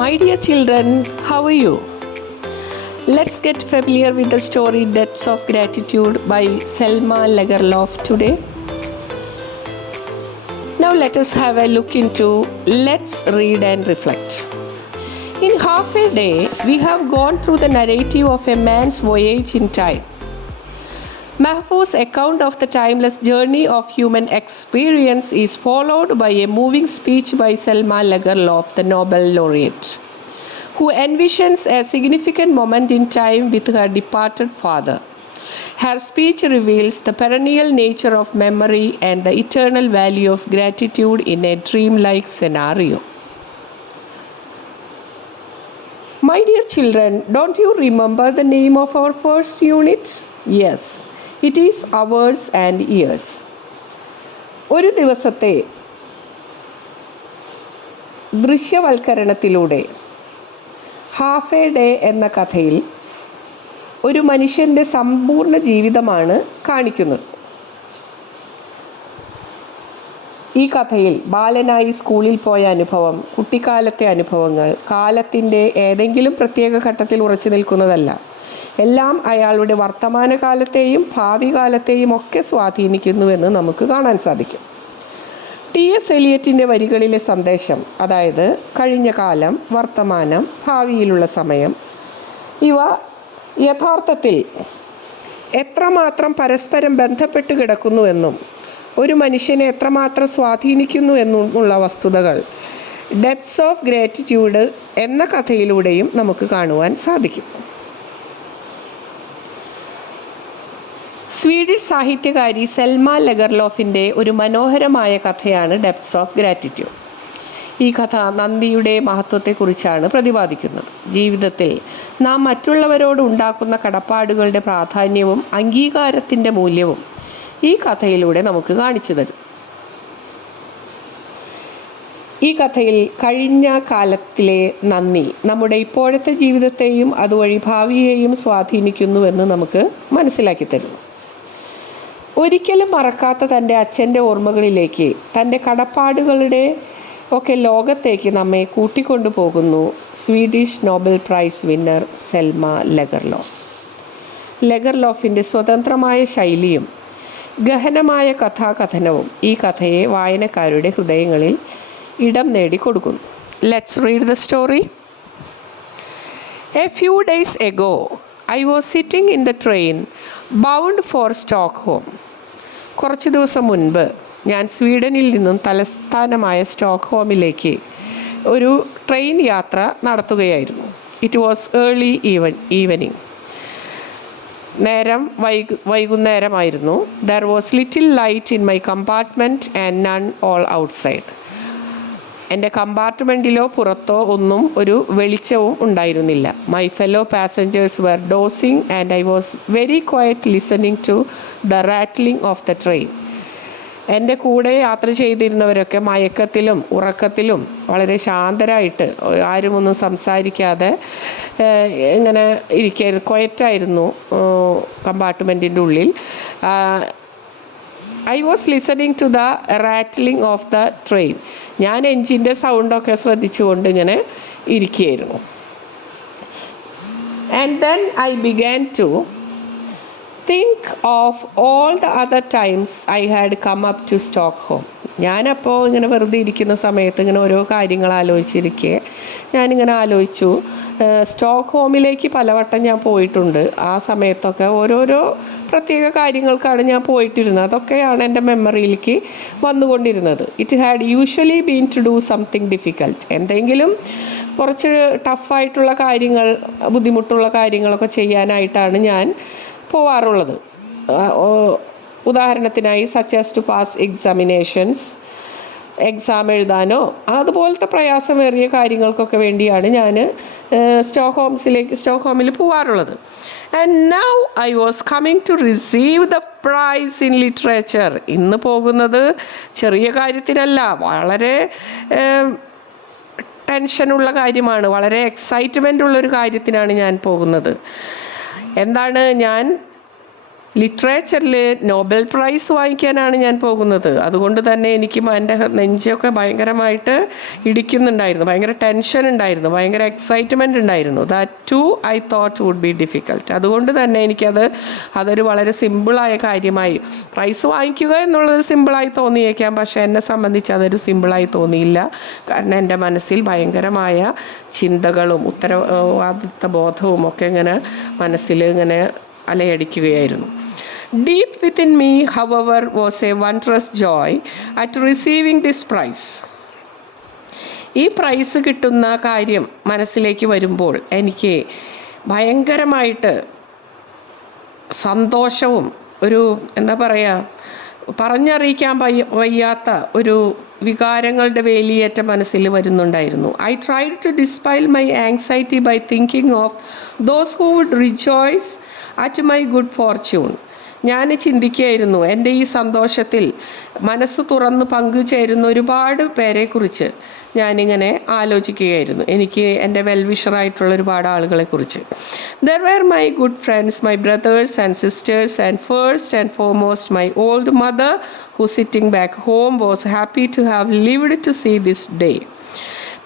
My dear children, how are you? Let's get familiar with the story Debts of Gratitude by Selma Lagerlof today. Now let us have a look into Let's Read and Reflect. In half a day, we have gone through the narrative of a man's voyage in time. Mahfouz's account of the timeless journey of human experience is followed by a moving speech by Selma Lagerlof, the Nobel laureate, who envisions a significant moment in time with her departed father. Her speech reveals the perennial nature of memory and the eternal value of gratitude in a dreamlike scenario. My dear children, don't you remember the name of our first unit? Yes, it is hours and years. ഒരു ദിവസത്തെ ദൃശ്യവൽക്കരണത്തിലൂടെ half A day എന്ന കഥയിൽ ഒരു മനുഷ്യൻ്റെ സമ്പൂർണ്ണ ജീവിതമാണ് കാണിക്കുന്നത്. ഈ കഥയിൽ ബാലനായി സ്കൂളിൽ പോയ അനുഭവം, കുട്ടിക്കാലത്തെ അനുഭവങ്ങൾ കാലത്തിൻ്റെ ഏതെങ്കിലും പ്രത്യേക ഘട്ടത്തിൽ ഉറച്ചു നിൽക്കുന്നതല്ല. എല്ലാം അയാളുടെ വർത്തമാനകാലത്തെയും ഭാവി കാലത്തെയും ഒക്കെ സ്വാധീനിക്കുന്നുവെന്ന് നമുക്ക് കാണാൻ സാധിക്കും. ടി.എസ്. എലിയറ്റിൻ്റെ വരികളിലെ സന്ദേശം, അതായത് കഴിഞ്ഞ കാലം, വർത്തമാനം, ഭാവിയിലുള്ള സമയം, ഇവ യഥാർത്ഥത്തിൽ എത്രമാത്രം പരസ്പരം ബന്ധപ്പെട്ട് കിടക്കുന്നുവെന്നും ഒരു മനുഷ്യനെ എത്രമാത്രം സ്വാധീനിക്കുന്നു എന്നുമുള്ള വസ്തുതകൾ ഡെപ്റ്റ്സ് ഓഫ് ഗ്രാറ്റിറ്റ്യൂഡ് എന്ന കഥയിലൂടെയും നമുക്ക് കാണുവാൻ സാധിക്കും. സ്വീഡിഷ് സാഹിത്യകാരി സെൽമ ലെഗർലോഫിൻ്റെ ഒരു മനോഹരമായ കഥയാണ് ഡെപ്റ്റ്സ് ഓഫ് ഗ്രാറ്റിറ്റ്യൂഡ്. ഈ കഥ നന്ദിയുടെ മഹത്വത്തെക്കുറിച്ചാണ് പ്രതിപാദിക്കുന്നത്. ജീവിതത്തിൽ നാം മറ്റുള്ളവരോട് ഉണ്ടാക്കുന്ന കടപ്പാടുകളുടെ പ്രാധാന്യവും അംഗീകാരത്തിൻ്റെ മൂല്യവും ഈ കഥയിലൂടെ നമുക്ക് കാണിച്ചു തരും. ഈ കഥയിൽ കഴിഞ്ഞ കാലത്തിലെ നന്ദി നമ്മുടെ ഇപ്പോഴത്തെ ജീവിതത്തെയും അതുവഴി ഭാവിയെയും സ്വാധീനിക്കുന്നുവെന്ന് നമുക്ക് മനസ്സിലാക്കി തരുന്നു. ഒരിക്കലും മറക്കാത്ത തൻ്റെ അച്ഛൻ്റെ ഓർമ്മകളിലേക്ക്, തൻ്റെ കടപ്പാടുകളുടെ ഒക്കെ ലോകത്തേക്ക് നമ്മെ കൂട്ടിക്കൊണ്ടു പോകുന്നു Swedish Nobel prize winner Selma Lagerlof. ലെഗർലോഫിൻ്റെ സ്വതന്ത്രമായ ശൈലിയും ഗഹനമായ കഥാകഥനവും ഈ കഥയെ വായനക്കാരുടെ ഹൃദയങ്ങളിൽ ഇടം നേടിക്കൊടുക്കുന്നു. Let's read the story. A few days ago I was sitting in the train bound for Stockholm. കുറച്ച് ദിവസം മുൻപ് ഞാൻ സ്വീഡനിൽ നിന്നും തലസ്ഥാനമായ സ്റ്റോക്ക്ഹോമിലേക്ക് ഒരു ട്രെയിൻ യാത്ര നടത്തുകയായിരുന്നു. It was early evening. നേരം വൈകുന്നേരമായിരുന്നു. There was little light in my compartment and none all outside. എൻ്റെ കമ്പാർട്ട്മെൻറ്റിലോ പുറത്തോ ഒന്നും ഒരു വെളിച്ചവും ഉണ്ടായിരുന്നില്ല. My fellow passengers were dozing and I was very quiet listening to the rattling of the train. എൻ്റെ കൂടെ യാത്ര ചെയ്തിരുന്നവരൊക്കെ മയക്കത്തിലും ഉറക്കത്തിലും വളരെ ശാന്തരായിട്ട്, ആരുമൊന്നും സംസാരിക്കാതെ ഇങ്ങനെ ഇരിക്കായിരുന്നു. ക്വയറ്റായിരുന്നു കമ്പാർട്ട്മെൻറ്റിൻ്റെ ഉള്ളിൽ. I was listening to the rattling of the train. ഞാൻ എൻജിൻ്റെ സൗണ്ടൊക്കെ ശ്രദ്ധിച്ചുകൊണ്ട് ഇങ്ങനെ ഇരിക്കുകയായിരുന്നു. And then I began to think of all the other times I had come up to Stockholm. ഞാനപ്പോൾ ഇങ്ങനെ വെറുതെ ഇരിക്കുന്ന സമയത്ത് ഇങ്ങനെ ഓരോ കാര്യങ്ങൾ ആലോചിച്ചിരിക്കെ ഞാനിങ്ങനെ ആലോചിച്ചു, സ്റ്റോക്ക്ഹോമിലേക്ക് പലവട്ടം ഞാൻ പോയിട്ടുണ്ട്. ആ സമയത്തൊക്കെ ഓരോരോ പ്രത്യേക കാര്യങ്ങൾക്കാണ് ഞാൻ പോയിട്ടിരുന്നത്. അതൊക്കെയാണ് എൻ്റെ മെമ്മറിയിലേക്ക് വന്നുകൊണ്ടിരുന്നത്. It had usually been to do something difficult. എന്തെങ്കിലും കുറച്ച് ടഫായിട്ടുള്ള കാര്യങ്ങൾ, ബുദ്ധിമുട്ടുള്ള കാര്യങ്ങളൊക്കെ ചെയ്യാനായിട്ടാണ് ഞാൻ പോവാറുള്ളത്. ഉദാഹരണത്തിനായി such as to pass examinations, exam എഴുതാനോ അതുപോലത്തെ പ്രയാസമേറിയ കാര്യങ്ങൾക്കൊക്കെ വേണ്ടിയാണ് ഞാൻ സ്റ്റോക്ക്ഹോമിൽ പോവാറുള്ളത്. And now I was coming to receive the prize in literature. ഇന്ന് പോകുന്നത് ചെറിയ കാര്യത്തിനല്ല, വളരെ ടെൻഷനുള്ള കാര്യമാണ്, വളരെ എക്സൈറ്റ്മെൻ്റ് ഉള്ളൊരു കാര്യത്തിനാണ് ഞാൻ പോകുന്നത്. എന്താണ്, ഞാൻ ലിറ്ററേച്ചറിൽ നോബൽ പ്രൈസ് വാങ്ങിക്കാനാണ് ഞാൻ പോകുന്നത്. അതുകൊണ്ട് തന്നെ എനിക്ക് എൻ്റെ നെഞ്ചൊക്കെ ഭയങ്കരമായിട്ട് ഇടിക്കുന്നുണ്ടായിരുന്നു, ഭയങ്കര ടെൻഷൻ ഉണ്ടായിരുന്നു, ഭയങ്കര എക്സൈറ്റ്മെൻറ്റ് ഉണ്ടായിരുന്നു. That too I thought would be difficult. അതുകൊണ്ട് തന്നെ അതൊരു വളരെ സിമ്പിളായ കാര്യമായി, പ്രൈസ് വാങ്ങിക്കുക എന്നുള്ളത് സിമ്പിളായി തോന്നിയേക്കാം, പക്ഷേ എന്നെ സംബന്ധിച്ച് അതൊരു സിമ്പിളായി തോന്നിയില്ല. കാരണം എൻ്റെ മനസ്സിൽ ഭയങ്കരമായ ചിന്തകളും ഉത്തരവാദിത്ത ബോധവും ഒക്കെ ഇങ്ങനെ മനസ്സിൽ ഇങ്ങനെ അലയടിക്കുകയായിരുന്നു. Deep within me, however, was a wondrous joy at receiving this prize. ഈ പ്രൈസ് കിട്ടുന്ന കാര്യം മനസ്സിലേക്ക് വരുമ്പോൾ എനിക്ക് ഭയങ്കരമായിട്ട് സന്തോഷവും എന്താ പറയുക, പറഞ്ഞറിയിക്കാൻ വയ്യാത്ത ഒരു വികാരങ്ങളുടെ വേലിയേറ്റ മനസ്സിൽ വരുന്നുണ്ടായിരുന്നു. I tried to dispel my anxiety by thinking of those who would rejoice at my good fortune. ഞാൻ ചിന്തിക്കുകയായിരുന്നു, എൻ്റെ ഈ സന്തോഷത്തിൽ മനസ്സ് തുറന്ന് പങ്കുചേരുന്ന ഒരുപാട് പേരെക്കുറിച്ച് ഞാനിങ്ങനെ ആലോചിക്കുകയായിരുന്നു. എൻ്റെ വെൽവിഷറായിട്ടുള്ള ഒരുപാട് ആളുകളെക്കുറിച്ച്. There were my good friends, my brothers and sisters, and first and foremost my old mother who sitting back home was happy to have lived to see this day.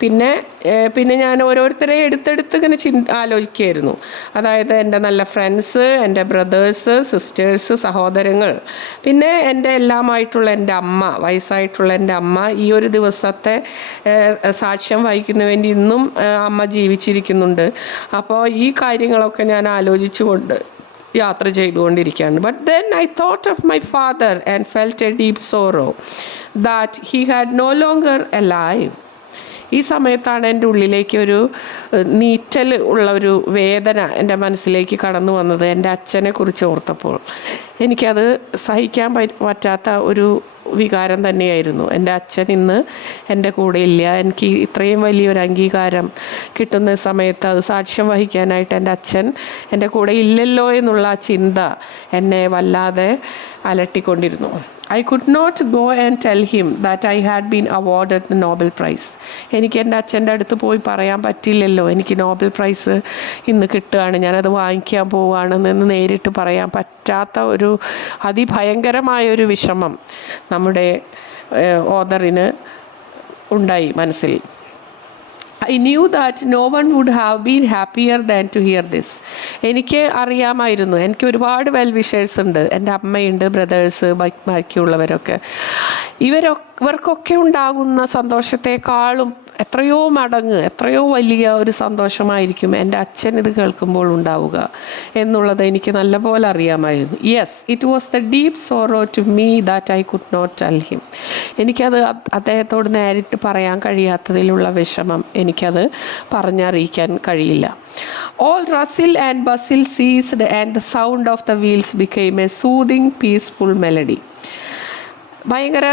പിന്നെ ഞാൻ ഓരോരുത്തരെ എടുത്തെടുത്ത് ഇങ്ങനെ ആലോചിക്കുകയായിരുന്നു. അതായത് എൻ്റെ നല്ല ഫ്രണ്ട്സ്, എൻ്റെ ബ്രദേഴ്സ്, സിസ്റ്റേഴ്സ്, സഹോദരങ്ങൾ, പിന്നെ എൻ്റെ എല്ലാമായിട്ടുള്ള എൻ്റെ അമ്മ, വയസ്സായിട്ടുള്ള എൻ്റെ അമ്മ ഈ ഒരു ദിവസത്തെ സാക്ഷ്യം വഹിക്കുന്നതിന് വേണ്ടി ഇന്നും അമ്മ ജീവിച്ചിരിക്കുന്നുണ്ട്. അപ്പോൾ ഈ കാര്യങ്ങളൊക്കെ ഞാൻ ആലോചിച്ചുകൊണ്ട് യാത്ര ചെയ്തുകൊണ്ടിരിക്കുകയാണ്. But then I thought of my father and felt a deep sorrow that he had no longer alive. ഈ സമയത്താണ് എൻ്റെ ഉള്ളിലേക്ക് ഒരു നീറ്റൽ ഉള്ള ഒരു വേദന എൻ്റെ മനസ്സിലേക്ക് കടന്നു വന്നത്. എൻ്റെ അച്ഛനെ കുറിച്ച് ഓർത്തപ്പോൾ എനിക്കത് സഹിക്കാൻ പറ്റാത്ത ഒരു വികാരം തന്നെയായിരുന്നു. എൻ്റെ അച്ഛൻ ഇന്ന് എൻ്റെ കൂടെ ഇല്ല. എനിക്ക് ഇത്രയും വലിയൊരു അംഗീകാരം കിട്ടുന്ന സമയത്ത് അത് സാക്ഷ്യം വഹിക്കാനായിട്ട് എൻ്റെ അച്ഛൻ എൻ്റെ കൂടെ ഇല്ലല്ലോ എന്നുള്ള ആ ചിന്ത എന്നെ വല്ലാതെ അലട്ടിക്കൊണ്ടിരുന്നു. I could not go and tell him that I had been awarded the Nobel Prize. എനിക്ക് എൻ്റെ അച്ഛൻ്റെ അടുത്ത് പോയി പറയാൻ പറ്റില്ലല്ലോ, എനിക്ക് നോബൽ പ്രൈസ് ഇന്ന് കിട്ടുകയാണ്, ഞാനത് വാങ്ങിക്കാൻ പോവുകയാണെന്ന് നേരിട്ട് പറയാൻ പറ്റാത്ത ഒരു അതിഭയങ്കരമായൊരു വിഷമം നമ്മുടെ ഓദറിന് ഉണ്ടായി മനസ്സിൽ. I knew that no one would have been happier than to hear this. എനിക്ക് അറിയാമായിരുന്നു, എനിക്ക് ഒരുപാട് വെൽ വിഷേഴ്സ് ഉണ്ട്, എൻ്റെ അമ്മയുണ്ട്, ബ്രദേഴ്സ്, ബാക്കിയുള്ളവരൊക്കെ. ഇവർക്കൊക്കെ ഉണ്ടാകുന്ന സന്തോഷത്തെക്കാളും എത്രയോ മടങ്ങ്, എത്രയോ വലിയ ഒരു സന്തോഷമായിരിക്കും എൻ്റെ അച്ഛൻ ഇത് കേൾക്കുമ്പോൾ ഉണ്ടാവുക എന്നുള്ളത് എനിക്ക് നല്ലപോലെ അറിയാമായിരുന്നു. Yes, it was the deep sorrow to me that I could not tell him. എനിക്കത് അദ്ദേഹത്തോട് നേരിട്ട് പറയാൻ കഴിയാത്തതിലുള്ള വിഷമം എനിക്കത് പറഞ്ഞറിയിക്കാൻ കഴിയില്ല. All rustle and bustle ceased and the sound of the wheels became a soothing, peaceful melody. ഭയങ്കര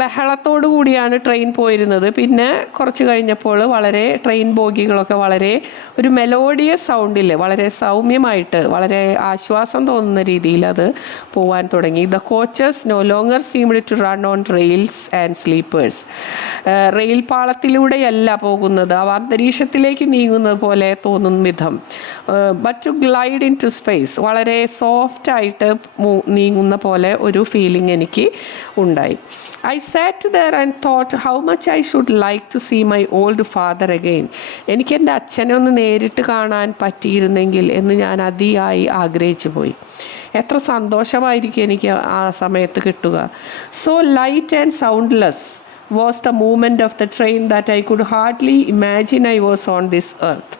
ബഹളത്തോടു കൂടിയാണ് ട്രെയിൻ പോയിരുന്നത്. പിന്നെ കുറച്ച് കഴിഞ്ഞപ്പോൾ ട്രെയിൻ ബോഗികളൊക്കെ വളരെ ഒരു മെലോഡിയസ് സൗണ്ടിൽ, വളരെ സൗമ്യമായിട്ട്, വളരെ ആശ്വാസം തോന്നുന്ന രീതിയിൽ അത് പോവാൻ തുടങ്ങി. The coaches no longer seemed to run on rails and sleepers. Rail പാളത്തിലൂടെയല്ല പോകുന്നത്, അവ അന്തരീക്ഷത്തിലേക്ക് നീങ്ങുന്നത് പോലെ തോന്നുന്ന വിധം. But to glide into space, വളരെ സോഫ്റ്റായിട്ട് നീങ്ങുന്ന പോലെ ഒരു ഫീലിംഗ് എനിക്ക് ഉണ്ടായി. I sat there and thought how much I should like to see my old father again. എനിക്ക് എൻ്റെ അച്ഛനെ ഒന്ന് നേരിട്ട് കാണാൻ പറ്റിയിരുന്നെങ്കിൽ എന്ന് ഞാൻ അതിയായി ആഗ്രഹിച്ചു പോയി. എത്ര സന്തോഷമായിരിക്കും എനിക്ക് ആ സമയത്ത് കിട്ടുക. So light and soundless was the movement of the train that I could hardly imagine I was on this earth.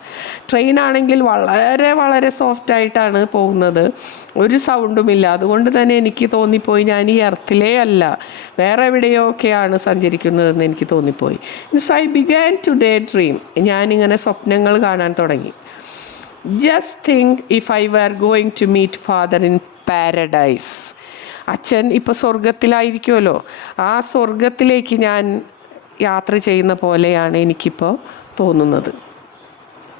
Train ആണെങ്കിൽ വളരെ വളരെ സോഫ്റ്റായിട്ടാണ് പോകുന്നത്, ഒരു സൗണ്ടുമില്ല. അതുകൊണ്ട് തന്നെ എനിക്ക് തോന്നിപ്പോയി ഞാൻ ഈ എർത്തിലേ അല്ല, വേറെ എവിടെയൊക്കെയാണ് സഞ്ചരിക്കുന്നതെന്ന് എനിക്ക് തോന്നിപ്പോയി. So I began to daydream. ഞാനിങ്ങനെ സ്വപ്നങ്ങൾ കാണാൻ തുടങ്ങി. Just think if I were going to meet father in paradise. അച്ഛൻ ഇപ്പോൾ സ്വർഗത്തിലായിരിക്കുമല്ലോ, ആ സ്വർഗത്തിലേക്ക് ഞാൻ യാത്ര ചെയ്യുന്ന പോലെയാണ് എനിക്കിപ്പോൾ തോന്നുന്നത്.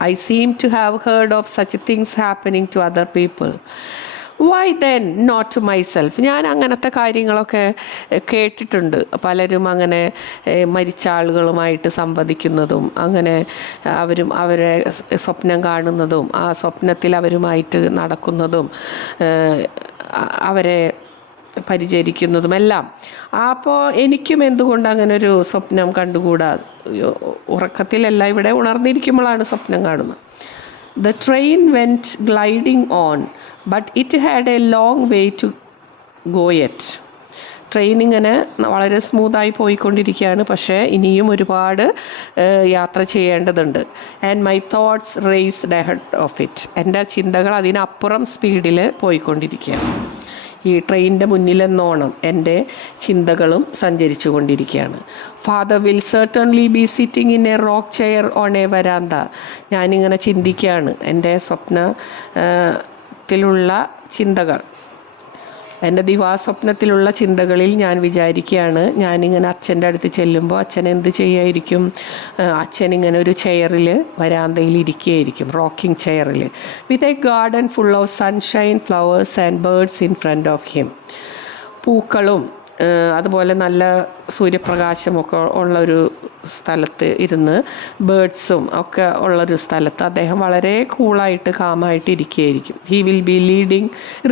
I seem to have heard of such things happening to other people. Why then not to myself? ഞാൻ അങ്ങനത്തെ കാര്യങ്ങളൊക്കെ കേട്ടിട്ടുണ്ട്. പലരും അങ്ങനെ മരിച്ച ആളുകളുമായിട്ട് സംവദിക്കുന്നതും, അങ്ങനെ അവരെ സ്വപ്നം കാണുന്നതും, ആ സ്വപ്നത്തിൽ അവരുമായിട്ട് നടക്കുന്നതും, അവരെ പരിചരിക്കുന്നതുമെല്ലാം. അപ്പോൾ എനിക്കും എന്തുകൊണ്ട് അങ്ങനെ ഒരു സ്വപ്നം കണ്ടുകൂടാ? ഉറക്കത്തിലല്ല, ഇവിടെ ഉണർന്നിരിക്കുമ്പോഴാണ് സ്വപ്നം കാണുന്നത്. The train went gliding on but it had a long way to go yet. Train ഇങ്ങനെ വളരെ സ്മൂത്തായി പോയിക്കൊണ്ടിരിക്കുകയാണ്, പക്ഷേ ഇനിയും ഒരുപാട് യാത്ര ചെയ്യേണ്ടതുണ്ട്. And my thoughts raced ahead of it. എൻ്റെ ചിന്തകൾ അതിനപ്പുറം സ്പീഡിൽ പോയിക്കൊണ്ടിരിക്കുകയാണ്. ഈ ട്രെയിനിൻ്റെ മുന്നിലെന്നോണം എൻ്റെ ചിന്തകളും സഞ്ചരിച്ചു കൊണ്ടിരിക്കുകയാണ്. Father will certainly be sitting in a rock chair on a veranda. ഞാനിങ്ങനെ ചിന്തിക്കുകയാണ്, എൻ്റെ സ്വപ്നത്തിലുള്ള ചിന്തകൾ, എൻ്റെ ദിവാസ്വപ്നത്തിലുള്ള ചിന്തകളിൽ ഞാൻ വിചാരിക്കുകയാണ്, ഞാനിങ്ങനെ അച്ഛൻ്റെ അടുത്ത് ചെല്ലുമ്പോൾ അച്ഛൻ എന്ത് ചെയ്യായിരിക്കും? അച്ഛനിങ്ങനെ ഒരു ചെയറിൽ വരാന്തയിൽ ഇരിക്കുകയായിരിക്കും, റോക്കിംഗ് ചെയറിൽ, with a garden full of sunshine, flowers and birds in front of him. പൂക്കളും അതുപോലെ നല്ല സൂര്യപ്രകാശമൊക്കെ ഉള്ളൊരു സ്ഥലത്ത് ഇരുന്ന്, ബേർഡ്സും ഒക്കെ ഉള്ളൊരു സ്ഥലത്ത് അദ്ദേഹം വളരെ കൂളായിട്ട് കാമായിട്ട് ഇരിക്കുകയായിരിക്കും. He will be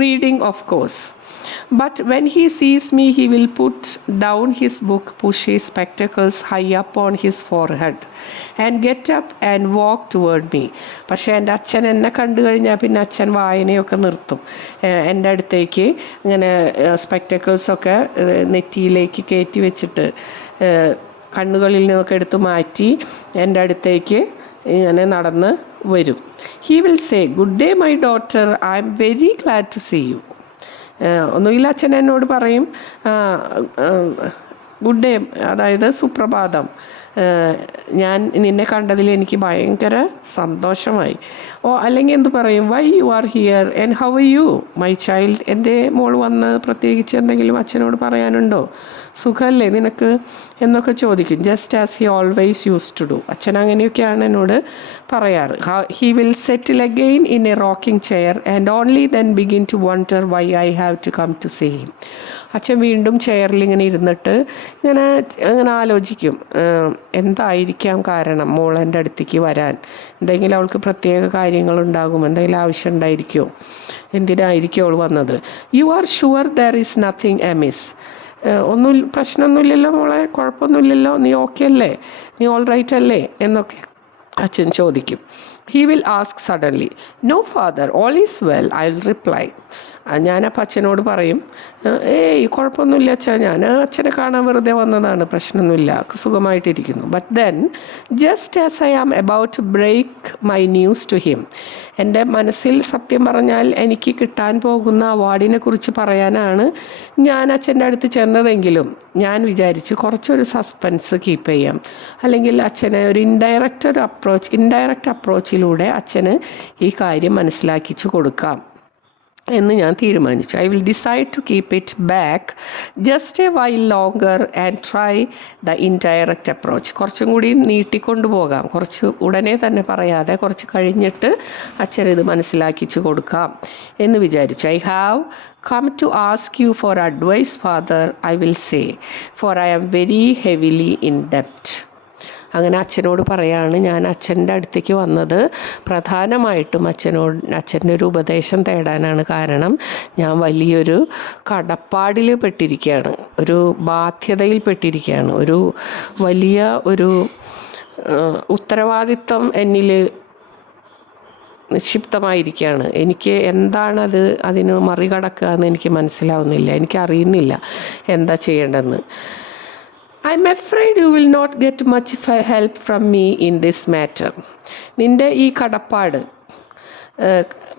reading of course. But when he sees me, he will put down his book, push his spectacles high up on his forehead, and get up and walk toward me. പക്ഷേ എൻ്റെ അച്ഛൻ എന്നെ കണ്ടു കഴിഞ്ഞാൽ പിന്നെ അച്ഛൻ വായനയൊക്കെ നിർത്തും. എൻ്റെ അടുത്തേക്ക് ഇങ്ങനെ സ്പെക്ടക്കിൾസൊക്കെ നെറ്റിയിലേക്ക് കയറ്റി വെച്ചിട്ട് കണ്ണുകളിൽ നിന്നൊക്കെ എടുത്ത് മാറ്റി എൻ്റെ അടുത്തേക്ക് ഇങ്ങനെ നടന്ന് വരും. He will say, "Good day, my daughter. I am very glad to see you." ഒന്നുമില്ല, അച്ഛൻ എന്നോട് പറയും ഗുഡ് ഡേ, അതായത് സുപ്രഭാതം, ഞാൻ നിന്നെ കണ്ടതിൽ എനിക്ക് ഭയങ്കര സന്തോഷമായി. അല്ലെങ്കിൽ എന്ത് പറയും, why you are here and how are you my child. എൻ്റെ മോൾ വന്ന് പ്രത്യേകിച്ച് എന്തെങ്കിലും അച്ഛനോട് പറയാനുണ്ടോ? സുഖമല്ലേ നിനക്ക് എന്നൊക്കെ ചോദിക്കും. Just as he always use to do. അച്ഛൻ അങ്ങനെയൊക്കെയാണ് എന്നോട് പറയാറ്. He will settle again in a rocking chair and only then begin to wonder why I have to come to see him. അച്ഛൻ വീണ്ടും ചെയറിൽ ഇങ്ങനെ ഇരുന്നിട്ട് ഇങ്ങനെ ആലോചിക്കും, എന്തായിരിക്കാം കാരണം മോൾ എൻ്റെ അടുത്തേക്ക് വരാൻ? എന്തെങ്കിലും അവൾക്ക് പ്രത്യേക കാര്യങ്ങളുണ്ടാകും, എന്തെങ്കിലും ആവശ്യം ഉണ്ടായിരിക്കുമോ? എന്തിനായിരിക്കും അവൾ വന്നത്? You are sure there is nothing amiss. പ്രശ്നമൊന്നുമില്ലല്ലോ മോളെ, കുഴപ്പമൊന്നുമില്ലല്ലോ, നീ ഓക്കെ അല്ലേ, നീ ഓൾ റൈറ്റ് അല്ലേ എന്നൊക്കെ അച്ഛൻ ചോദിക്കും. He will ask suddenly, no father, all is well, I will reply. ഞാനപ്പോൾ അച്ഛനോട് പറയും, ഏയ് കുഴപ്പമൊന്നുമില്ല അച്ഛാ, ഞാൻ അച്ഛനെ കാണാൻ വെറുതെ വന്നതാണ്, പ്രശ്നമൊന്നുമില്ല, സുഖമായിട്ടിരിക്കുന്നു. But then just as I am about to break my news to him, എൻ്റെ മനസ്സിൽ സത്യം പറഞ്ഞാൽ എനിക്ക് കിട്ടാൻ പോകുന്ന അവാർഡിനെ കുറിച്ച് പറയാനാണ് ഞാൻ അച്ഛൻ്റെ അടുത്ത് ചെന്നതെങ്കിലും ഞാൻ വിചാരിച്ചു കുറച്ചൊരു സസ്പെൻസ് കീപ്പ് ചെയ്യാം, അല്ലെങ്കിൽ അച്ഛനെ ഒരു ഇൻഡയറക്റ്റ് അപ്രോച്ചിലൂടെ അച്ഛന് ഈ കാര്യം മനസ്സിലാക്കിച്ചു കൊടുക്കാം എന്ന് ഞാൻ തീരുമാനിച്ചു. I will decide to keep it back just a while longer and try the indirect approach. കുറച്ചും കൂടി നീട്ടിക്കൊണ്ടു പോകാം, കുറച്ച് ഉടനെ തന്നെ പറയാതെ കുറച്ച് കഴിഞ്ഞിട്ട് അച്ഛനിത് മനസ്സിലാക്കിച്ചു കൊടുക്കാം എന്ന് വിചാരിച്ചു. I have come to ask you for advice, father, I will say, for I am very heavily in debt. അങ്ങനെ അച്ഛനോട് പറയാണ്, ഞാൻ അച്ഛൻ്റെ അടുത്തേക്ക് വന്നത് പ്രധാനമായിട്ടും അച്ഛൻ്റെ ഒരു ഉപദേശം തേടാനാണ്. കാരണം ഞാൻ വലിയൊരു കടപ്പാടിൽ പെട്ടിരിക്കുകയാണ്, ഒരു ബാധ്യതയിൽ പെട്ടിരിക്കുകയാണ്, ഒരു വലിയ ഒരു ഉത്തരവാദിത്വം എന്നിൽ നിക്ഷിപ്തമായിരിക്കുകയാണ്. എനിക്ക് എന്താണത് അതിന് മറികടക്കുക എന്ന് എനിക്ക് മനസ്സിലാവുന്നില്ല, എനിക്കറിയുന്നില്ല എന്താ ചെയ്യേണ്ടതെന്ന്. I am afraid you will not get much help from me in this matter. നിൻ്റെ ഈ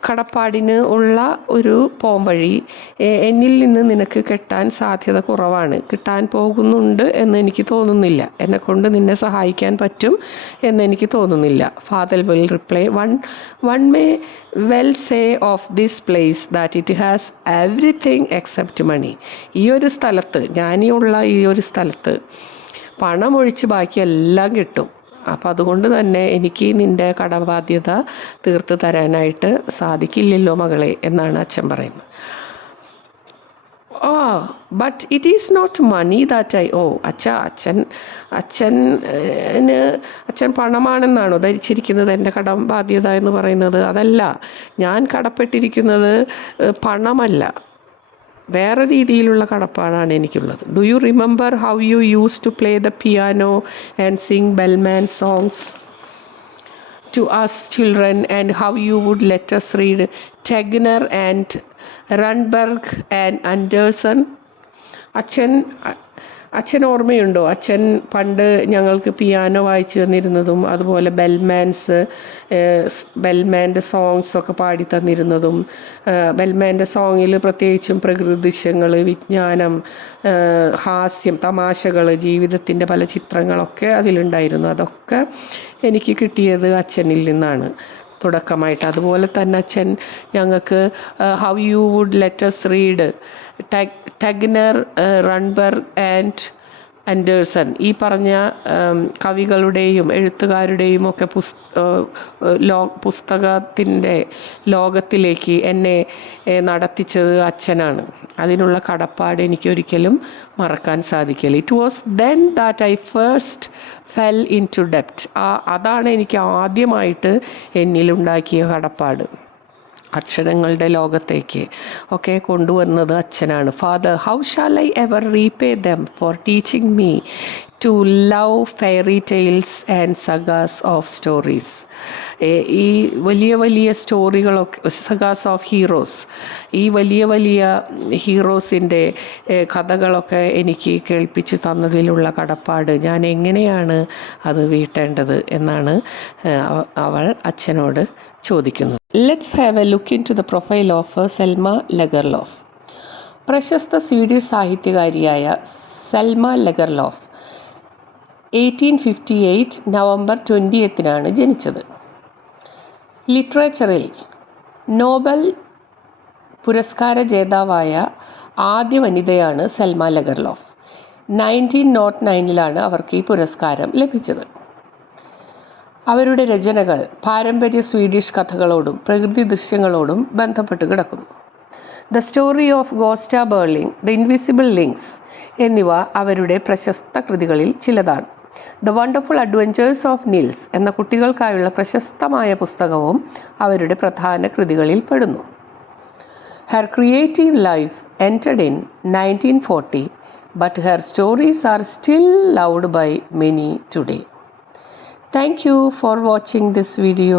കടപ്പാടിന് ഉള്ള ഒരു പോംവഴി എന്നിൽ നിന്ന് നിനക്ക് കിട്ടാൻ സാധ്യത കുറവാണ്, കിട്ടാൻ പോകുന്നുണ്ട് എന്ന് എനിക്ക് തോന്നുന്നില്ല, എന്നെക്കൊണ്ട് നിന്നെ സഹായിക്കാൻ പറ്റും എന്നെനിക്ക് തോന്നുന്നില്ല. Father will reply, one may well say of this place that it has everything except money. ഈ ഒരു സ്ഥലത്ത്, ഞാനിയുള്ള ഈ ഒരു സ്ഥലത്ത് പണമൊഴിച്ച് ബാക്കി എല്ലാം കിട്ടും. അപ്പം അതുകൊണ്ട് തന്നെ എനിക്ക് നിൻ്റെ കടബാധ്യത തീർത്ത് തരാനായിട്ട് സാധിക്കില്ലല്ലോ മകളെ എന്നാണ് അച്ഛൻ പറയുന്നത്. But it is not money that I owe. അച്ഛൻ പണമാണെന്നാണോ ധരിച്ചിരിക്കുന്നത് എൻ്റെ കടബാധ്യത എന്ന് പറയുന്നത്? അതല്ല, ഞാൻ കടപ്പെട്ടിരിക്കുന്നത് പണമല്ല, വേറെ രീതിയിലുള്ള കടപ്പാടാണ് എനിക്കുള്ളത്. Do you remember how you use to play the piano and sing Bellman songs to us children, and how you would let us read Tegner and Rundberg and Anderson? അച്ഛൻ ഓർമ്മയുണ്ടോ? അച്ഛൻ പണ്ട് ഞങ്ങൾക്ക് പിയാനോ വായിച്ചു തന്നിരുന്നതും അതുപോലെ ബെൽമാൻ്റെ സോങ്സൊക്കെ പാടി തന്നിരുന്നതും, ബെൽമാൻ്റെ സോങ്ങിൽ പ്രത്യേകിച്ചും പ്രകൃതി ദൃശ്യങ്ങൾ, വിജ്ഞാനം, ഹാസ്യം, തമാശകൾ, ജീവിതത്തിൻ്റെ പല ചിത്രങ്ങളൊക്കെ അതിലുണ്ടായിരുന്നു. അതൊക്കെ എനിക്ക് കിട്ടിയത് അച്ഛനിൽ നിന്നാണ് തുടക്കമായിട്ട്. അതുപോലെ തന്നെ അച്ഛൻ ഞങ്ങൾക്ക് how you would let us read Tegner, Runeberg and Andersen, ഈ പറഞ്ഞ കവികളുടെയും എഴുത്തുകാരുടെയും ഒക്കെ പുസ്തകത്തിൻ്റെ ലോകത്തിലേക്ക് എന്നെ നടത്തിച്ചത് അച്ഛനാണ്. അതിനുള്ള കടപ്പാട് എനിക്കൊരിക്കലും മറക്കാൻ സാധിക്കില്ല. It was then that I first fell into ഡെപ്റ്റ്. അതാണ് എനിക്ക് ആദ്യമായിട്ട് എന്നിലുണ്ടാക്കിയ കടപ്പാട്. അക്ഷരങ്ങളുടെ ലോകത്തേക്ക് ഒക്കെ കൊണ്ടുവന്നത് അച്ഛനാണ്. Father, how shall I ever repay them for teaching me to love fairy tales and sagas of stories. ഈ വലിയ വലിയ സ്റ്റോറികളൊക്കെ, സഗാസ് ഓഫ് ഹീറോസ്, ഈ വലിയ വലിയ ഹീറോസിൻ്റെ കഥകളൊക്കെ എനിക്ക് കേൾപ്പിച്ച് തന്നതിലുള്ള കടപ്പാട് ഞാൻ എങ്ങനെയാണ് അത് വീട്ടേണ്ടത് എന്നാണ് അവൾ അച്ഛനോട് ചോദിക്കുന്നത്. Let's have a look into the profile of Selma Lagerlof. പ്രശസ്ത സ്വീഡിഷ് സാഹിത്യകാരിയായ സെൽമ ലഗർലോഫ് 1858 നവംബർ 20 ജനിച്ചത്. ലിറ്ററേച്ചറിൽ നോബൽ പുരസ്കാര ജേതാവായ ആദ്യ വനിതയാണ് സെൽമ ലഗർലോഫ്. 1909 അവർക്ക് ഈ പുരസ്കാരം ലഭിച്ചത്. അവരുടെ രചനകൾ പാരമ്പര്യ സ്വീഡിഷ് കഥകളോടും പ്രകൃതി ദൃശ്യങ്ങളോടും ബന്ധപ്പെട്ട് കിടക്കുന്നു. The story of Gosta Berling, the invisible links എന്നിവ അവരുടെ പ്രശസ്ത കൃതികളിൽ ചിലതാണ്. The wonderful adventures of Nils എന്ന കുട്ടികൾക്കായുള്ള പ്രശസ്തമായ പുസ്തകവും അവരുടെ പ്രധാന കൃതികളിൽ പെടുന്നു. Her creative life ended in 1940, but her stories are still loved by many today. Thank you for watching this video.